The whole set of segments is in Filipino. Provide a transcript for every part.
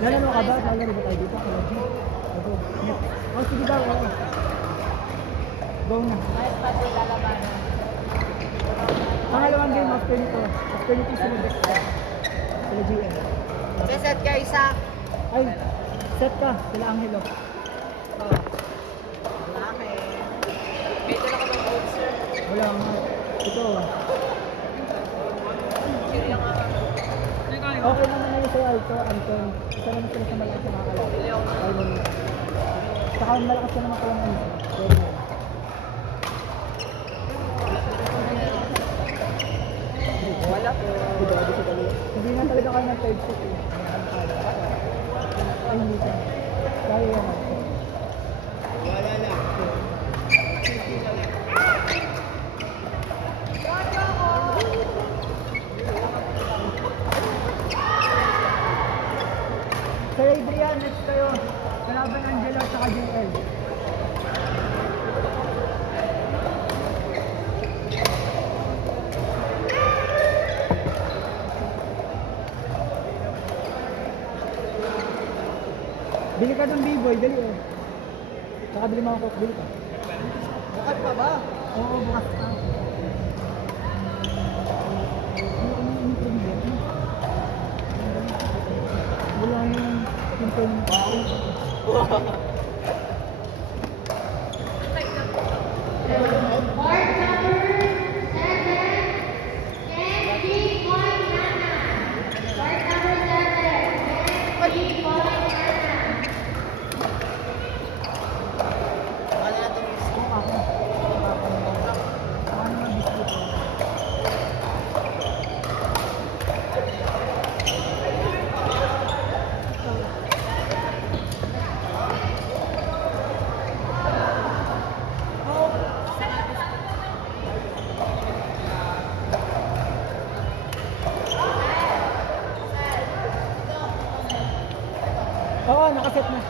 Lalaro ka ba? Lalaro ba tayo dito? Ako. Oh, sige daw. Oo. Go na. Pangalawang game after nito. After nito sila sila GM. Set ka isa. Ay, set ka. Sila Angelo. Oh. Laki. May dala ka bang gold, sir? Wala nga. Ito. Okay naman na yung sa'yo. Ito, Anton. Isa naman sila sa malakas na makakalaw. Ay, mo. Saka malakas ka naman kalang ano. Pwede na. Wala po. Hindi na talaga kayo ng third set eh. Ay, hindi ka. Kaya yan. Wala lang. Sir Adrian, next kayo. Kalaban Angelo at saka JL. Bili ka ng B-boy, dali oh. Saka bili mga coke, bili ka. Bukat pa ba? Oo, bukas pa. Wala yung pinto ng tao. Wala na ito, miss. Oo, nakaset na.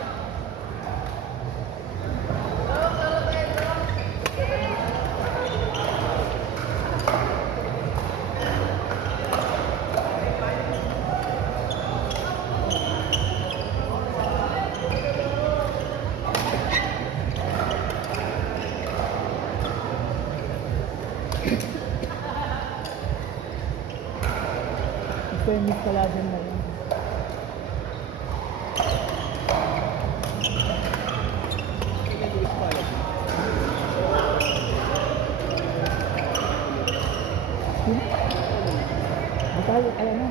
Ito yung Miss Kalajan na yun. Batay, alam mo.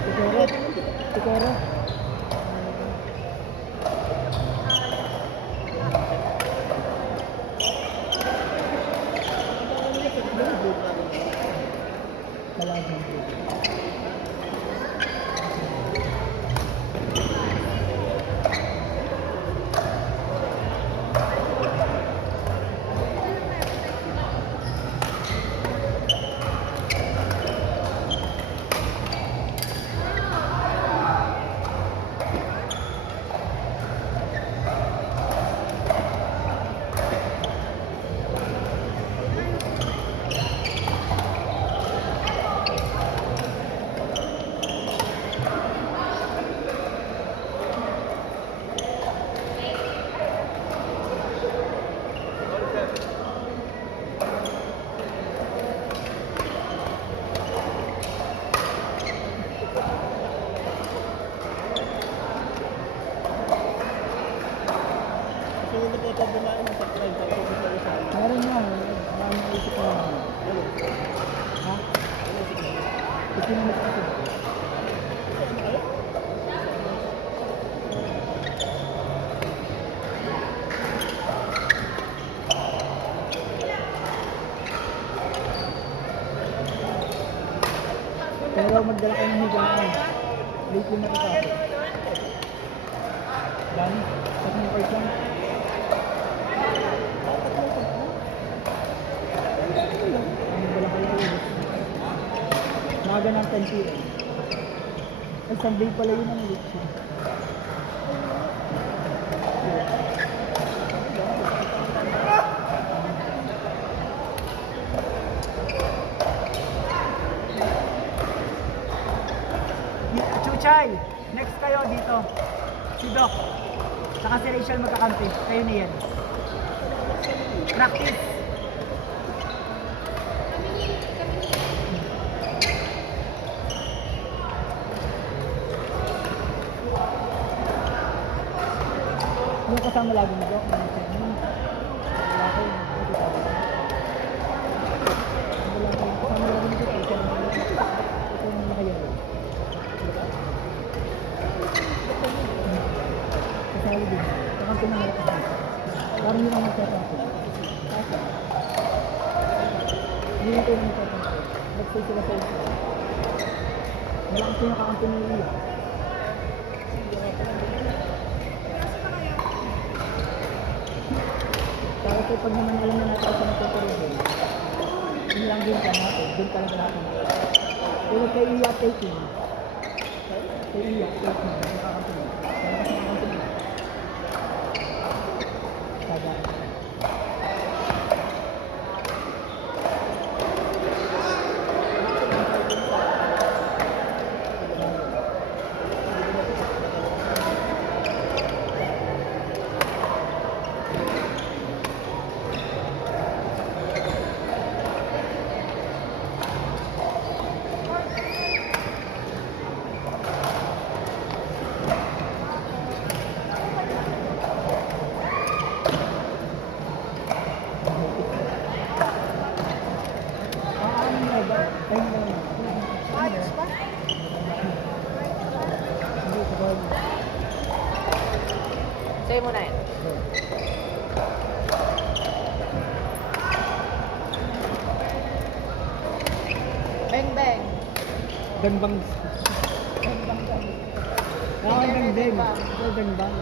Tikero. Tikero. Kalajan. Meron nga. Marami na isip ko naman. Ha? Ito naman ito. Pero magdala kayo ng higaan. Late yung matatapos. Dami. Tatlong part lang. Magdala kayo ng higaan. Maga ng 10 p.m. Ay, Sunday pala yun ang late siya. Chuchay! Next kayo dito. Si Doc. Saka si Rachel magkakampi. Kayo na yan. Practice. Yung kasama lagi mo, Doc. Wala ko yung kasama lagi mo dito. Ito yung nakayaw. Kasali din. Saka pinangalak ko. Parang yun ang magtatampo. Hindi ito yung magtatampo. Nag-stay sila sa ito. Malakas yung nakakampi ng Iya. Para po pag naman alam na natin kung nagtuturo din, yun lang din ka natin. Doon talaga natin. Pero kay Iya taking. Kay Iya taking. Nakakampi na. Kaya kasi nakakampi na. Saga. Ayos pa. Sa'yo muna yan. Bang bang. Ganbang. Ako yung ganbang. Ako yung ganbang.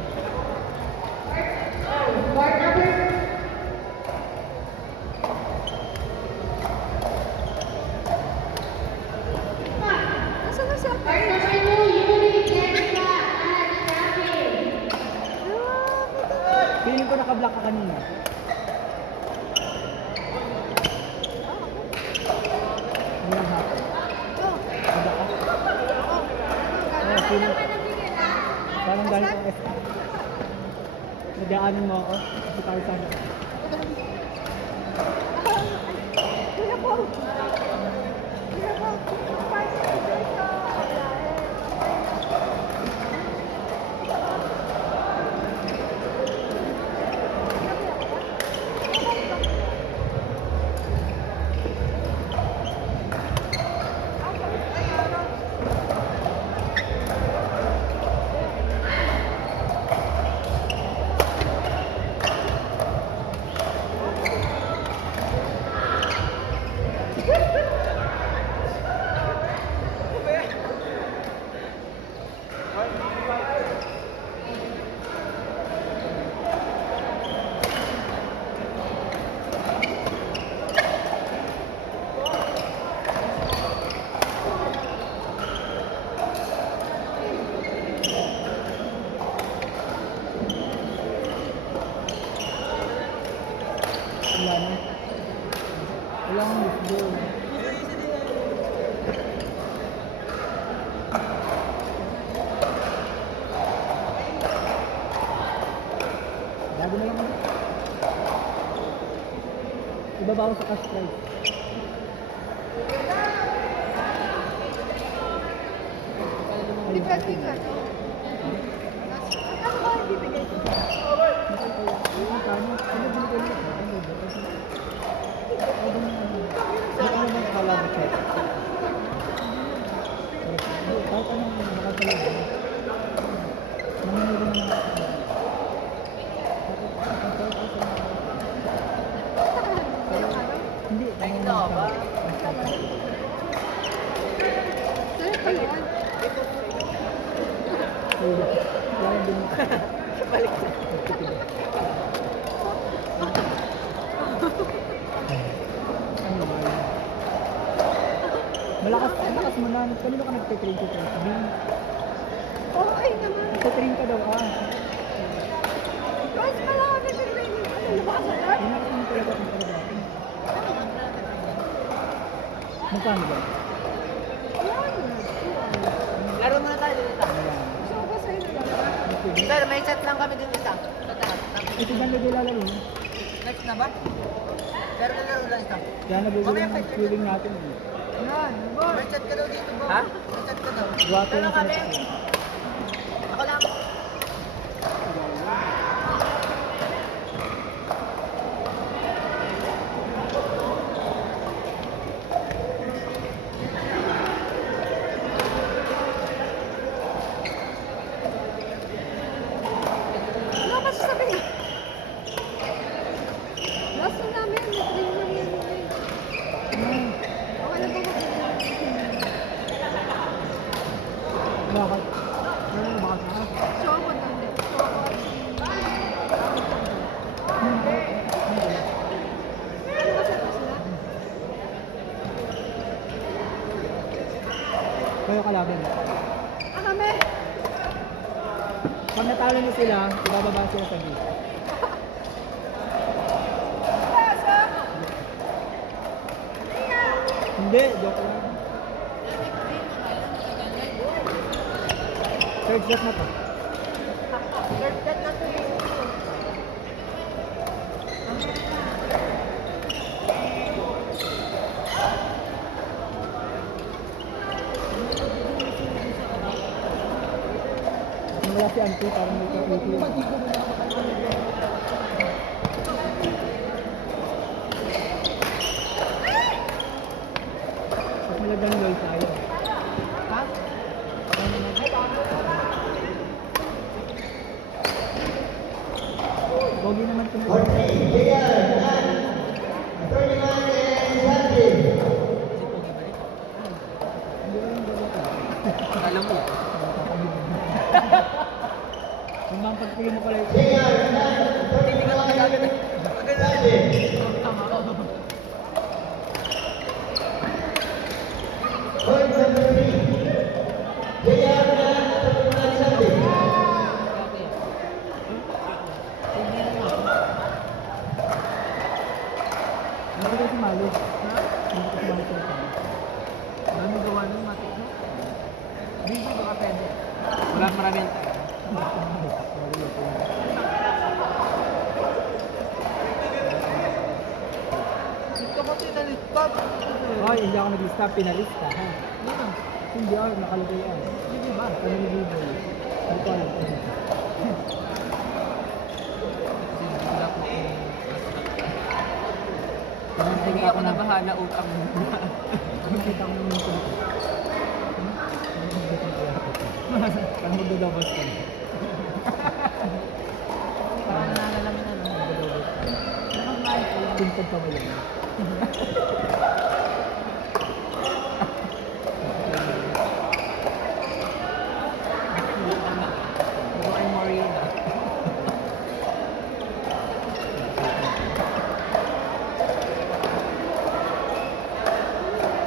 Nasaan na siya? Feeling ko naka-block ka kanina. Ano yung hapon? Naka-block ka? Oo, feeling. Parang galing ko SM. Nagdaanan mo ako. Kasi tayo sana. Wala na. Wala akong gusto. Lagi na lang. Ibabaw sa cash price. Depende ka, no? Ano ba ang bibigay ko? Hindi, Saan pa yan? Balik na. Malakas mo na. Kanino ka nagtitrain ko? Sabihin, Oo, ay naman. nagtitrain ka daw. Mas malaki sa training. Ano ba sa yan? Yun ang talaga kung talaga. Magkano ba? Ayan. Laro muna tayo dito. Ayan. Sir, may set lang kami din isa. Sa taas. Ito ba naglalaro? Next na ba? Pero nalaro lang ito. Kaya nabibili ng feeling natin. Yan, boy. May set ka daw dito, boy. Ha? May set ka daw. Guwapo Pero yung kami. sinasabi. Ako lang. Ano ka sasabihin? Last na namin, may train na yan. Okay na ba Bakit? Ano ba ka? Show ako doon. Show ako. Ano ba siya sila? Kayo kalaban. Ah, kami! Pag natalo niyo sila, ibababa sila sa gate. Hindi, joke lang. Third shot na to. Third set na to eh. Wala si Auntie, parang may kapiti. Mas malagang loy tayo. Ha? Bogi naman ito. Hindi ko lang gawin. Alam mo. Yung bang pagpili mo pala ito. Hindi ka magagano. Tama ko. Hindi ko sumali. Hindi ko sumali sa ito. Marami gawa ng matik mo. Hindi ba ka pwede? Wala marami. Dito ko tinalistap. Hoy, hindi ako nag-stop, pinalista ha. Ano? Hindi ako, nakalagay yan. Hindi ba? Kami ni Biboy. Hindi ko alam. Wala po. Nakita Hindi ako na bahala utang mo. Nakita ko naman ito. Parang magdadabas ka. Parang nalalaman na lang. Magdadabas ka. Anong mahal ko yan? Tintad pa ba yan? Ako ay Marina.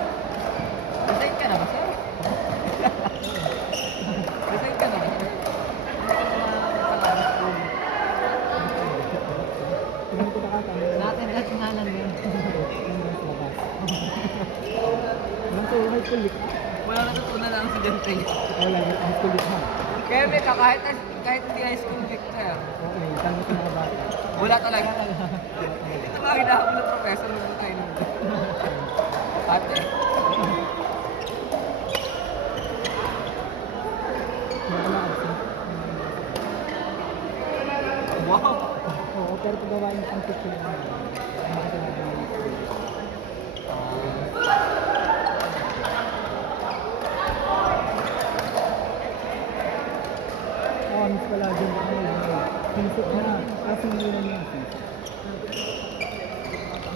Resign ka na ba, sir? Resign ka na ba, sir? Tignan ko nakatama. Natin lahat nga lang yun. Walang to, high school lit. Wala natutunan na ang estudyante. Wala, high school lit na. Kaya may kahit hindi high school lecture. Okay, saan mo ito nakabata? Wala talaga. Ito ba hinahabol ng professor nung tayo nung ate? Wala absent. Wow! Oo, pero pagawain ang picture na. Oh, miss pala din. Pinsip na. Kasi hindi lang yan.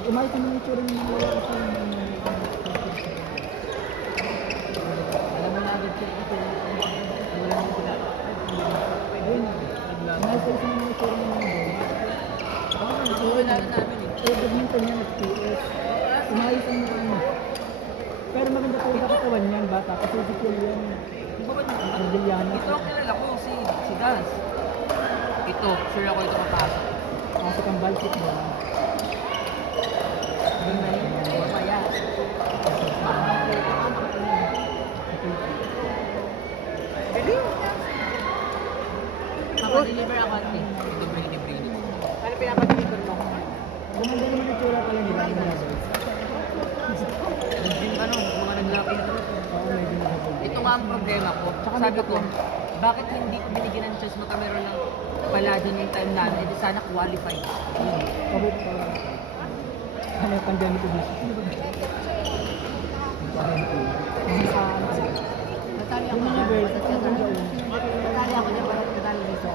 Umayos naman yung tsura ng mga kasi Alam mo na agad siya ito. Wala mo sila. ayun. Umayos kasi naman yung tsura ng mga boy. Oo, namin eh. Eh, badminton yan at PS. Umayos ang mga ano. Pero maganda po sa katawan yan, bata. Kasi si Kiel yan. Di ba ba Argeliana. ito ang kilala ko, si Daz. Ito, sure ako ito papasok. Kasi kang basketball. Ganda yun. Mamaya. Galing. Deliver ako ate. Ito brainy. Ano pinapa-deliver mo? Gumanda naman yung tsura pala nila. Ano, mga naglaki na. Oo, medyo nakabog. Ito nga ang problema ko. Tsaka Sabi makeup ko, lang. bakit hindi ko binigyan ng chance makameron lang pala dun yung time namin? Eh, di sana qualified. Pabot pa lang. Ano yung pandemic ko dito? Natali ako Yung mga dyan. girls, ano ba yun? Natali ako dyan. Parang natali dito.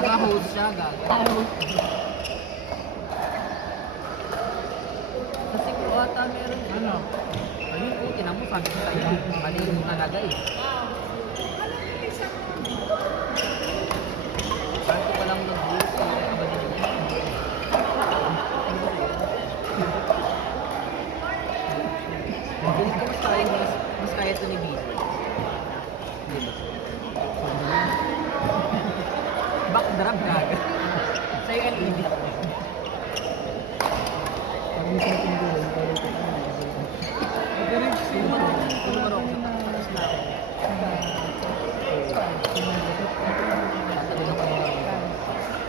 Naka-host siya, gaga. Kasi kung ata meron, ano, ayun po, tinan mo, sabi ko sa'yo, mali yung nalagay. Sabi ko palang nag-host, aba din yun. Pilit ko mas kaya ito ni Bill. Backdrop gaga. Sa'yo LED. Pag may sa ating gulay, parang ito. Tulungan ako sa taas na ako. Tatanong ako.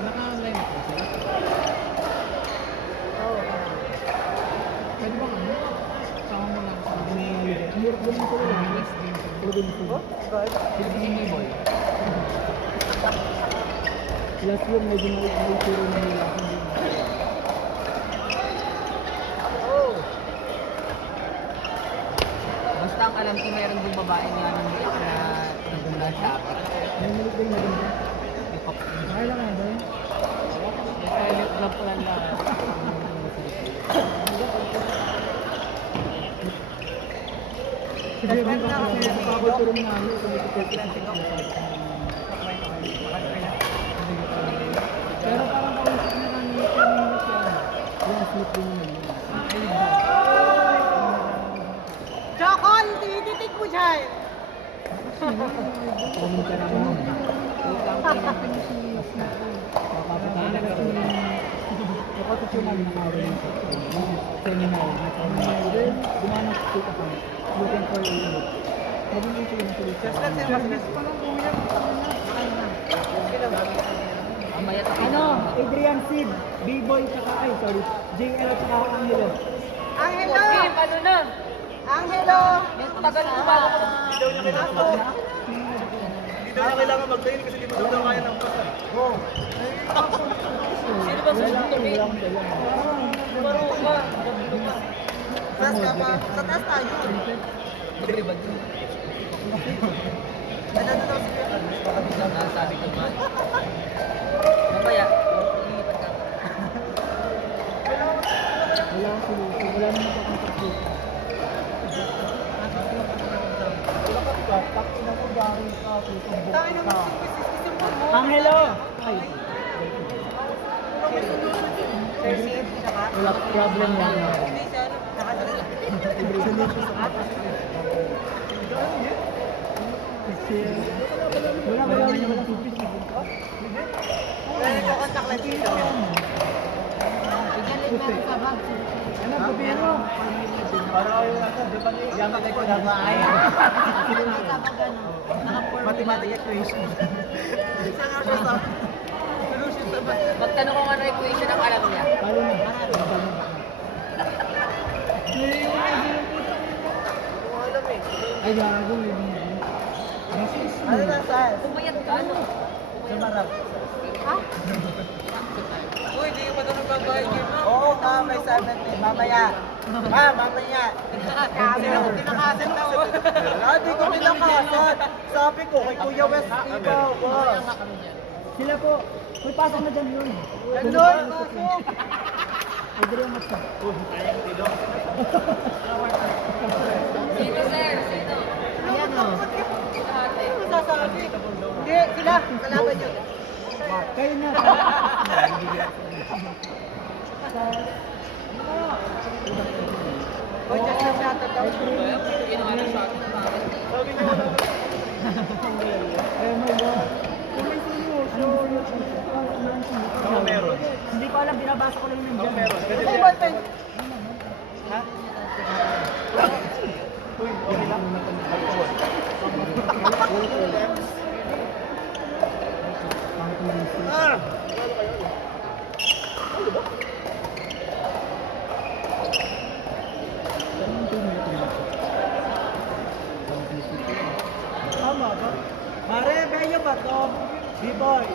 Naka-online ako sila. Oo. Pwede ba ano? Sama mo lang sa mga lugar. Ang hirap din ito lang. Philippine boy. Last year, medyo may turo na nila ako din. Basta ang alam ko meron din babae nga nang iyak na nagbulan topic. May malit din na din ba? Hip-hop. Okay lang nga ba yun? Silent love ko lang lang. Kasi yung mga kasi nakakaturo ng ano, kung ito pero parang kausap na kami yung kanina siya. Yung slip din naman yun. Choco, yung tinitik mo dyan. Comment ka naman. Makapatala ka rin. Kapatid yung mga nakawin yung seminar. Then, dumanang speak ako. Looking for a unit. Naging ito yung solution. Service pa lang kuya. Mamaya tayo. Ano? Adrian Sid, B-Boy, tsaka, ay sorry, JL tsaka Angelo. Angelo! Ano na? Angelo! Tagal ko bago ko. Hindi daw niya kailangan mag-training kasi hindi mo daw kaya ng bus. Sino ba sa Wala tubig? lang, wala. Baro ka. Taas ka pa. Sa taas tayo. Libre ba dun? Nandito daw si Nasabi ko man. Mamaya, lilipat ka. Wala akong solution. Wala naman ako contact. Tayo naman si system mo. Angelo! Ay, Sir Sid, saka. wala problem yan. Hindi siya, ano, nakadala. Wala walang tupis. Pero nagkakontak lang dito. Igaling meron sa bag. Ano, pupiro? Para yung ano, di ba niya? Yan ang ko na ba? Sa bag ano. Naka-form. Mathematic equation. Siya nga siya sa solution sa bus. Magtanong ko nga ng equation ang alam niya. Palo na. Alam eh. Ay, gago. Ano na saan? Pumayat ka, ano? Sa marap. Ha? Uy, di pa doon nagbabayad kayo, ma'am. Oo, ma'am, may 70. Mamaya. Mamaya. Pinakasin na ako. Hindi ko pinakasin. Sabi ko, kay Kuya West, ikaw. Sila po. May pasok na dyan yun. Nandun, pasok. Adrian Matsa. Sino, sir? Sino? Ayan o. Ano sasabi? Hindi, sila. Kalaban yun. Kayo na. O, dyan na siya. Tataw. Kinuha sa akin. Sabi niya wala. Eh, may God. Kung may solution. Ako meron. Hindi ko alam, binabasa ko lang yung Ako meron. Pwede Kasi ba? one time. Uy, okay lang. Mare, Bello ba to? B-boy.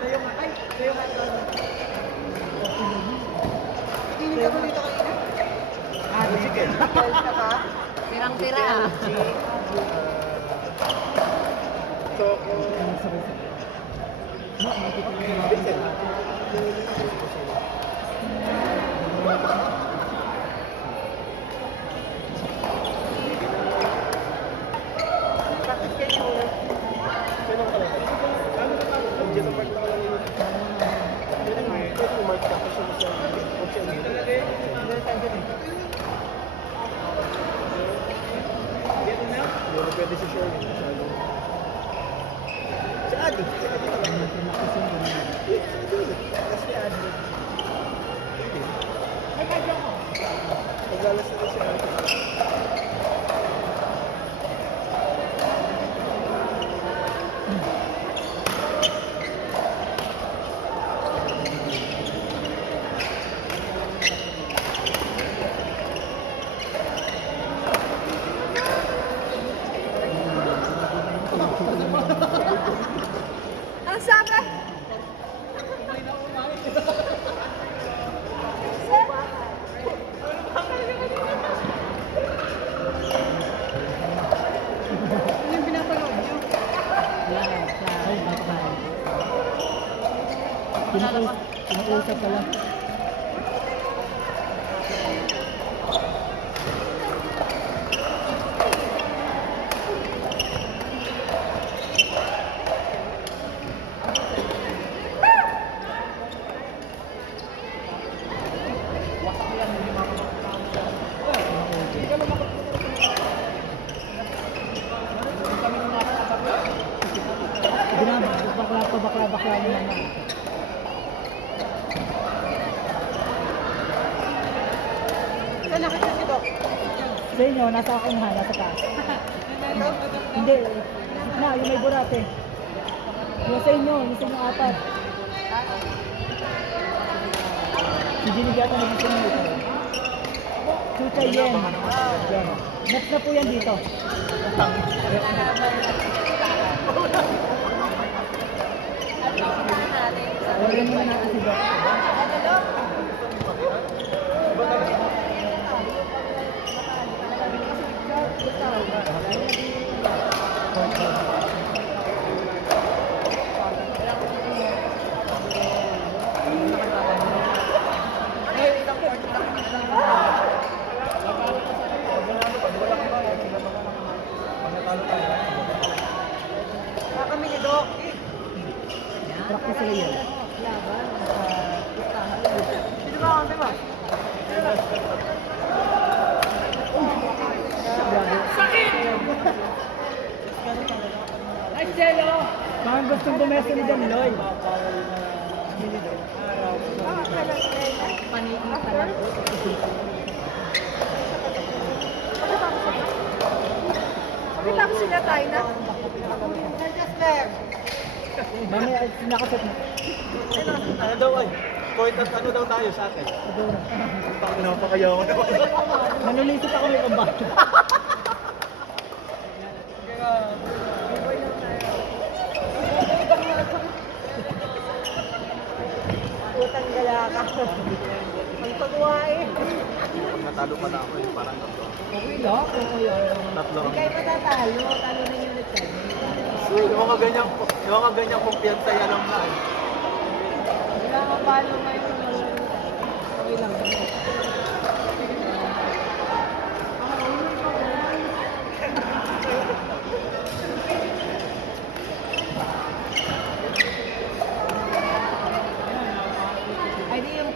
Sa'yo nga. Ay, sa'yo nga to. Tingin ka ba dito kanina? Ah, chicken. Ka ba? Pirang-pira. Choco. Pwede si Sean. Si Adi. Si Adi. Magalas na si Adi. Ang sabi? Yung pinapanood niyo? Kinausap ka lang. Bakla mo naman. Saan nakita si Doc? Sa inyo, nasa akin ha, nasa taas. Hindi, na, yung may burate. Yung sa inyo apat. Si Ginny Gata nag-isa nyo ito. Chucha Yen. Yan. Next na po yan dito. Awalan mo na natin si Doc. Kami ni Doc. Practice sila yun. Sino ba ang tema? Ay, Jello! Parang gustong bumesto ni Dan Loy. Tapos sila tayo na. Mamaya, nakasot na. Ano daw ay? Point at ano daw tayo sa atin? Napakayaw ko naman. Manulisit ako may pambato. Utang galaka. Ang pagwain. Natalo pa na ako yung parang tatlo. Okay lang, okay lang. Tatlo. Hindi kayo matatalo. Talo na yung ulit kayo. Yung mga ganyang kumpiyansa yan lang na eh. Wala nga palo ngayon. Okay lang.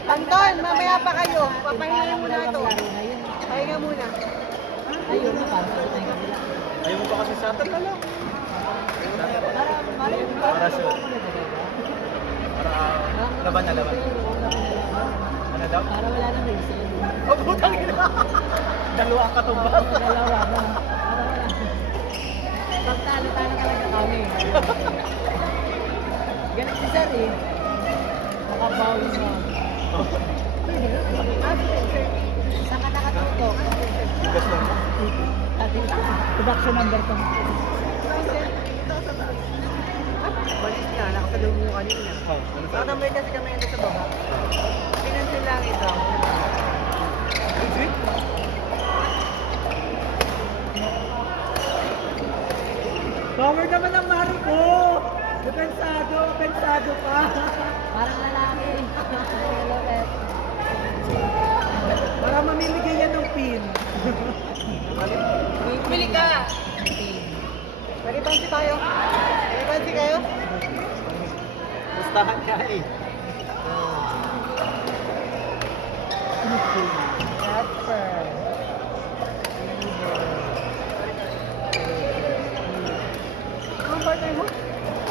Anton, mamaya pa kayo. Papahinga muna ito. Pahinga muna. Ayun, nakasot na yung kabila. Ayaw mo ba kasi sa atin na lang? Para sa... Para... Laban na laban. Ano daw? Para wala nang reason. Oh, putang ina! Dalawa ang katumbas. Dalawa na. Para wala. Pagtalo-talo talaga kami. Ganit si Sir eh. Nakabawi na. Saan ka nakatutok? Gas lang. Production number to. Balis na, nakasalong mo kanina. Oh, ano sa? Nakatambay kasi kami ito sa baba. Pinansin lang ito. Power naman ang mari ko! Pensado pa! Parang lalaki. Hello, Pep. Para mamimigay yan ng pin. Bili ka! Maribansi tayo. Maribansi kayo? Gustahan niya eh. Jasper. Ang partner mo?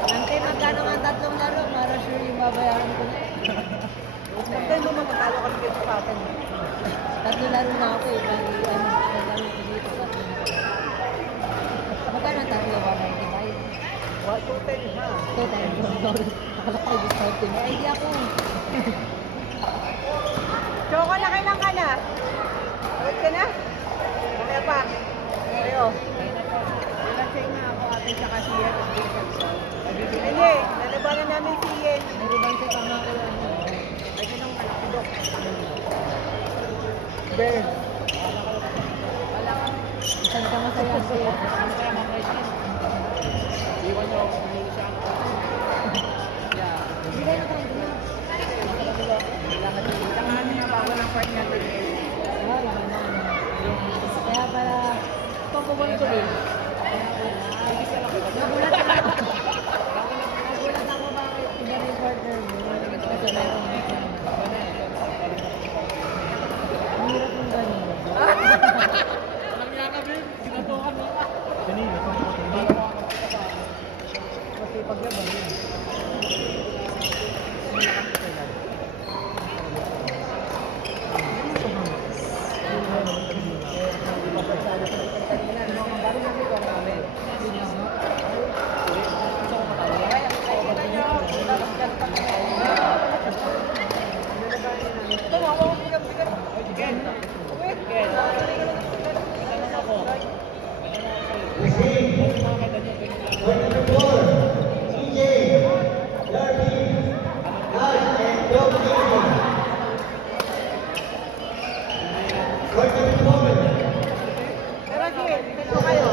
Antay, magkano nga tatlong laro para sure yung babayaran ko na. Pagkay mo magkakalo kami kayo sa atin. Tatlo laro na ako eh. Bali, laro ko dito. Tatlo na. Magkano tatlo ba? 95? What to tell ha? Ito tayo. Akala ko discounting. May idea ko. Choco, nakailang ka na? Awit ka na? Kaya pa. Ayo. Relaxing na ako atin sa cashier. Hindi, lalabanan namin si Yen. May bang sa tama ko lang. Ay, sinong malaki dok. Ben. Saan ka masaya siya? Bigay na tayo dun. Tangahan niya bago ng part niya. Kaya para pagkukunin ko rin. Nagulat ako. Nagulat ako bakit iba rin partner mo. Kasi meron mo siya. Ang hirap yung ganun. Kanina, Kasi paglaban yun. Pero sige, ito kayo.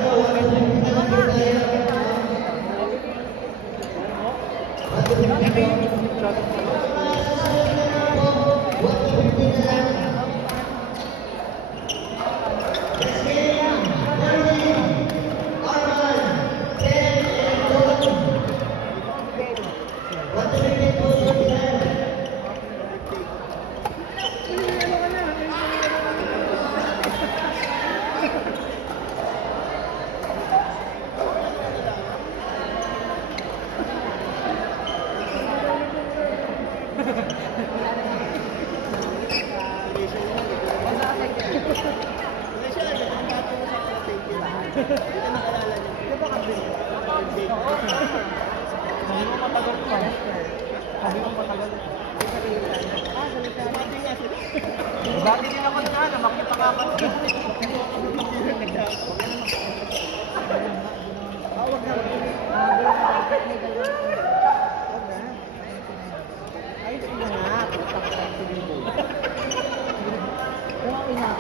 Dati din ako na ano, makita ka ako.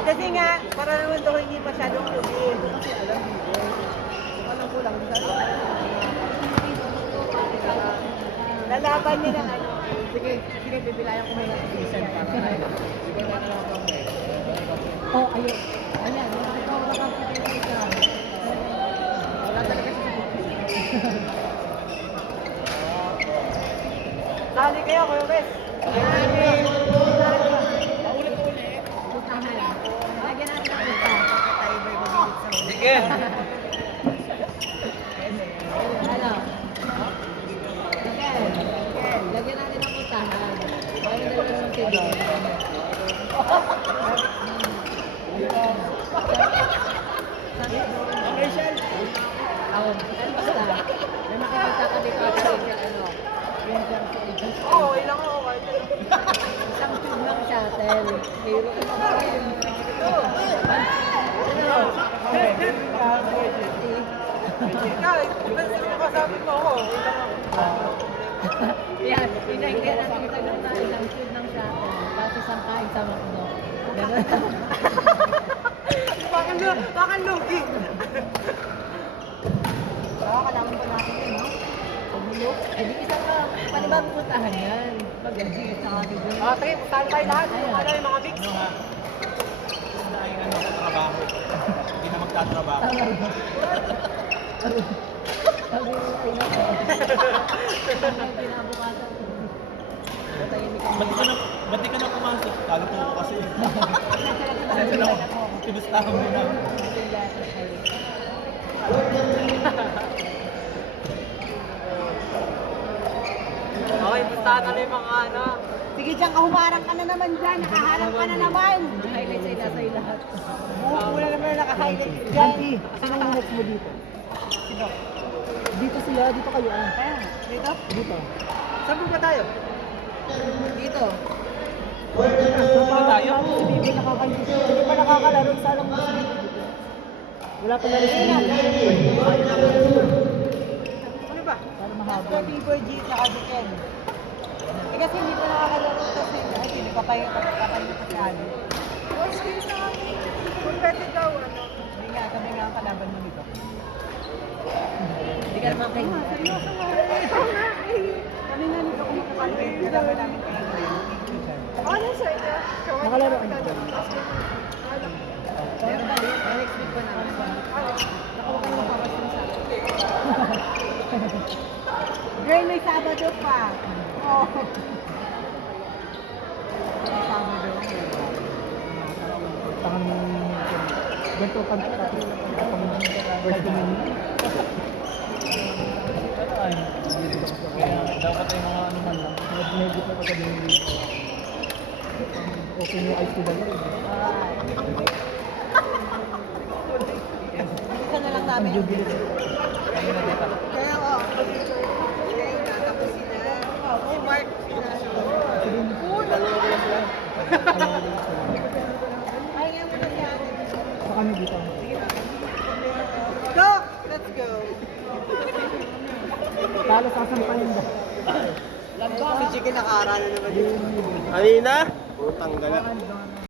Kasi nga, para naman ito hindi masyadong kubin. Kasi alam dito. Alam ko lang. Lalaban niya ng ano. Sige, bibilayan ko muna sa season para. Oh, ayun. Ayan, nakakita ko nakakita ko siya. Wala talaga siya sa kubin. Sali kayo, Kuya Wes. Putahan. Lagyan natin ang puta. Tayo ba'y mabilit sa huli? Sige. Ano? Miguel. Lagyan natin ang putahan. Bayo na lang ang TV. Rachel. Ako, ano basta? May makikita ka dito at ano, yung jump sa agent. Oo, ilang ako. Isang tube ng shuttle. Hero ka pa rin. Ikaw, di ba sabi mo ako? Yan, inahinga natin tagal na isang shoot ng shuttle. Tapos isang kain sa McDo. Ganun. Baka lugi. Kailangan pa natin yun, no? Pagulok. Eh, di isa pa. Paano ba pupuntahan yan? Pag-energy at saka bigyan. Ah, tayo, tayo lahat. Ayun. Ano yung mga mix? Ano ha? Dahil ano, trabaho. Hindi na magtatrabaho. Tama ba? Sabi mo ay nako. Ang kinabukasan. Matahimik ang Ba't di ka na pumasok? Kalito ko kasi. Kasi lang, kinustahan mo na. Okay, pustahan na yung mga ano. Sige dyan, kahumarang ka na naman dyan. Nakaharang ka na naman. Highlights ay nasa iyo lahat. Wala naman na naka-highlight dyan. Janty, sino yung next mo dito? Sino? Dito sila, dito kayo. Ayan, dito? Dito. Saan ba tayo? Dito. Ano tayo? Hindi pa nakakalaro, isa lang mo dito. Wala pa laro sa Ano ba? para Nasa mahabol. Big-Boy G sa Adiken. Eh kasi hindi pa nakakalaro kasi ay hindi pa tayo pa si Ali. Boys, kayo sa akin. Kung pwede daw, ano? Hindi nga, kami nga ang kalaban mo dito. Hindi ka naman kayo. Seryoso nga eh. Kami nga nito kung makapalapit. Kalaban namin kayo ngayon. Ano sir? Nakalaro ka na. Pero bali, next week pa namin. Nakuha ka naman papasin sa akin. Girl, may Sabado pa. Oh. May Sabado. Tangan mo ganito pag first menu. Kaya dapat ay mga ano man lang. Medyo pa pagka din. Okay yung ice to the leg. Isa na lang namin. Kaya oh, kaya tapos sila. Oh, Mark. Ay, nga mo na siya. Sa kami dito. Go! Let's go. Talo sa sampahin ba? Si Chicken nakaarala naman yun. Kanina? Putang gala.